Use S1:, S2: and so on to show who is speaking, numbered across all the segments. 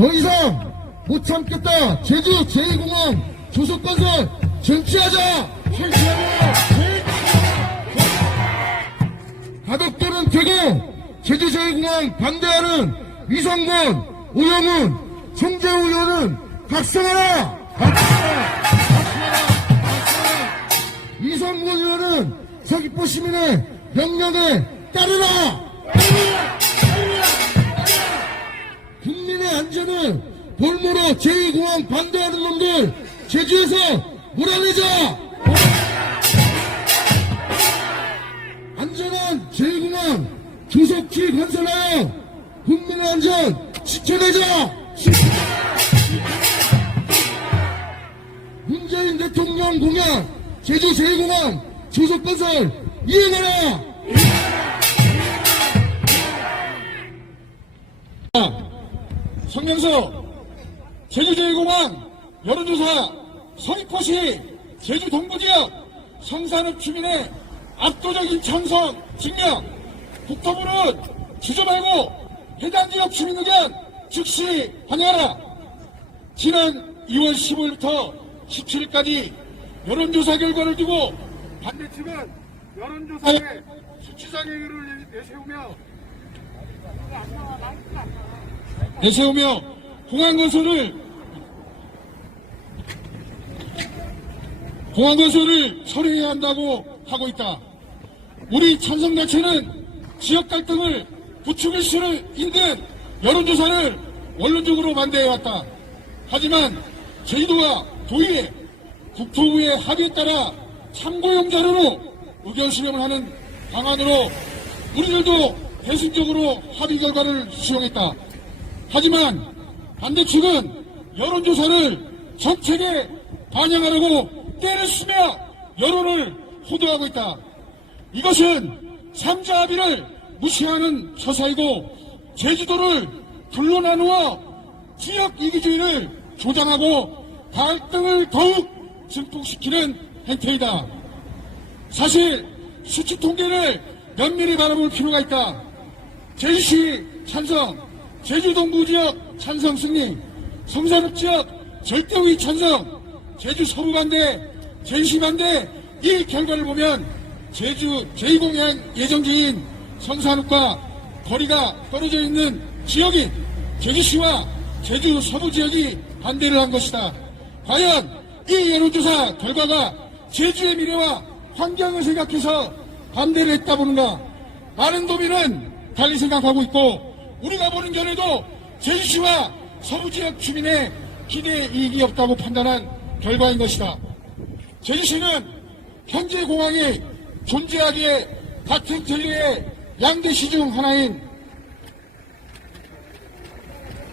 S1: 더 이상 못 참겠다. 제주 제2공항 조속건설 정치하자. 가덕도는 되고 제주 제2공항 반대하는 이성곤, 오영훈, 송재우 의원은 각성하라. 이성곤 의원은 서귀포 시민의 명령에 따르라. 국민의 안전을 볼모로 제2공항 반대하는 놈들 제주에서 몰아내자! 안전한 제2공항 조속히 건설하여 국민의 안전 지켜내자! 문재인 대통령 공약 제주 제2공항 조속 건설 이행하라!
S2: 성명서 제주제일공항 여론조사 서귀포시 제주 동부지역 성산읍 주민의 압도적인 찬성 증명. 국토부는 주저 말고 해당 지역 주민 의견 즉시 반영하라. 지난 2월 15일부터 17일까지 여론조사 결과를 두고 반대 측은 여론조사에 수치상 행위를 내세우며 내세우며 공항 건설을 공항 건설을 처리해야 한다고 하고 있다. 우리 찬성 자체는 지역 갈등을 부추길 수 있는 여론조사를 원론적으로 반대해왔다. 하지만 제주도와 도의회, 국토부의 합의에 따라 참고용 자료로 의견 수렴을 하는 방안으로 우리들도 대승적으로 합의 결과를 수용했다. 하지만 반대측은 여론조사를 정책에 반영하려고 때를 쓰며 여론을 호도하고 있다. 이것은 삼자 합의를 무시하는 처사이고 제주도를 둘로 나누어 지역 이기주의를 조장하고 갈등을 더욱 증폭시키는 행태이다. 사실 수치 통계를 면밀히 바라볼 필요가 있다. 제주시 찬성, 제주 동부 지역 찬성 승리, 성산읍 지역 절대의 찬성, 제주 서부 반대, 제주시 반대 이 결과를 보면 제주 제2공항 예정지인 성산읍과 거리가 떨어져 있는 지역인 제주시와 제주 서부 지역이 반대를 한 것이다. 과연 이 여론조사 결과가 제주의 미래와 환경을 생각해서 반대를 했다 보는가? 많은 도민은 달리 생각하고 있고 우리가 보는 견해도 제주시와 서부 지역 주민의 기대 이익이 없다고 판단한 결과인 것이다. 제주시는 현재 공항이 존재하기에 같은 전류의 양대시 중 하나인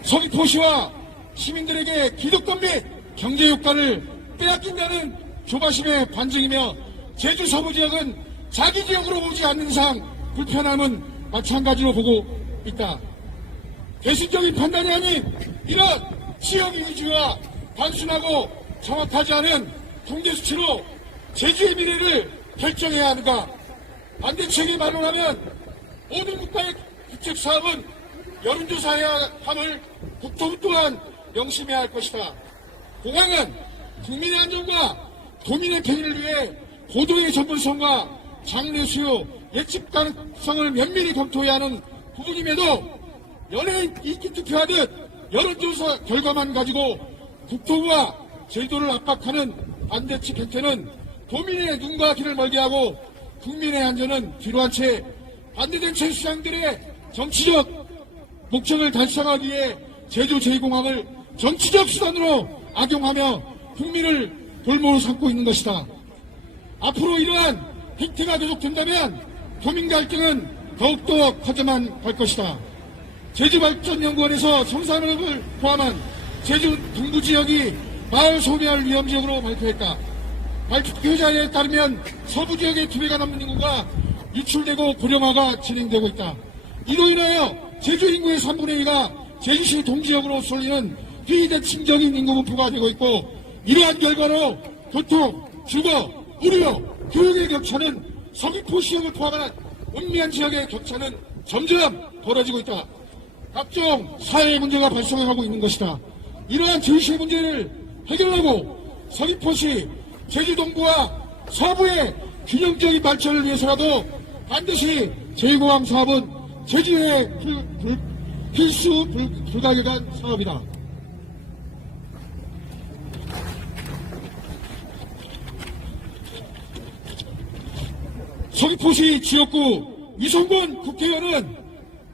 S2: 서귀포시와 시민들에게 기득권 및 경제 효과를 빼앗긴다는 조바심의 반증이며 제주 서부 지역은 자기 지역으로 보지 않는 이상 불편함은 마찬가지로 보고 있다. 개신적인 판단이 아닌 이런 지역 이미지와 단순하고 정확하지 않은 통계 수치로 제주의 미래를 결정해야 하는가? 반대측이 반론하면 모든 국가의 국책 사업은 여론조사해야 함을 국토부 또한 명심해야 할 것이다. 공항은 국민의 안전과 도민의 편의를 위해 고도의 전문성과 장래 수요 예측 가능성을 면밀히 검토해야 하는 부분임에도 연예인 인기 투표하듯 여론조사 결과만 가지고 국토부와 제도를 압박하는 반대측 행태는 도민의 눈과 귀를 멀게 하고 국민의 안전은 뒤로 한 채 반대된 최수장들의 정치적 목적을 달성하기 위해 제주 제2공항을 정치적 수단으로 악용하며 국민을 볼모로 삼고 있는 것이다. 앞으로 이러한 행태가 계속된다면 도민 갈등은 더욱더 커져만 갈 것이다. 제주발전연구원에서 성산읍을 포함한 제주 동부 지역이 마을 소멸 위험 지역으로 발표했다. 발표자에 따르면 서부 지역의 두 배가 넘는 인구가 유출되고 고령화가 진행되고 있다. 이로 인하여 제주 인구의 3분의 2가 제주시 동지역으로 쏠리는 비대칭적인 인구 분포가 되고 있고 이러한 결과로 교통, 주거, 의료, 교육의 격차는 서귀포 시역을 포함한 은미한 지역의 격차는 점점 벌어지고 있다. 각종 사회 문제가 발생하고 있는 것이다. 이러한 제시의 문제를 해결하고 서귀포시 제주동부와 서부의 균형적인 발전을 위해서라도 반드시 제2공항 사업은 제주의 필수 불, 불가결한 사업이다. 서귀포시 지역구 이성곤 국회의원은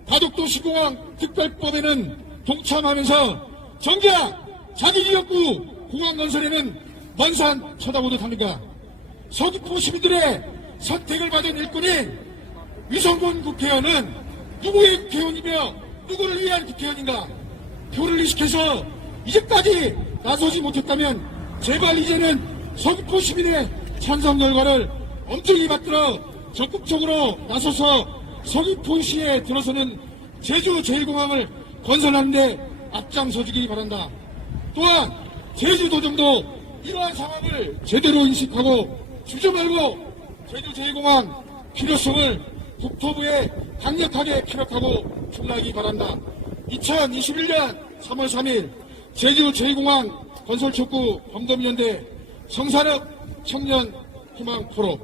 S2: 가덕도시공항 특별법에는 동참하면서 정작 자기 지역구 공항 건설에는 먼산 쳐다보듯 합니까? 서귀포 시민들의 선택을 받은 일꾼인 위성곤 국회의원은 누구의 국회의원이며 누구를 위한 국회의원인가? 표를 이식해서 이제까지 나서지 못했다면 제발 이제는 서귀포 시민의 찬성 결과를 엄청히 받들어 적극적으로 나서서 서귀포시에 들어서는 제주 제1공항을 건설하는데 앞장서주기 바란다. 또한 제주도정도 이러한 상황을 제대로 인식하고 주저 말고 제주 제1공항 필요성을 국토부에 강력하게 피력하고 출라기 바란다. 2021년 3월 3일 제주 제2공항 건설 촉구 범검연대 성산읍 청년 희망 포럼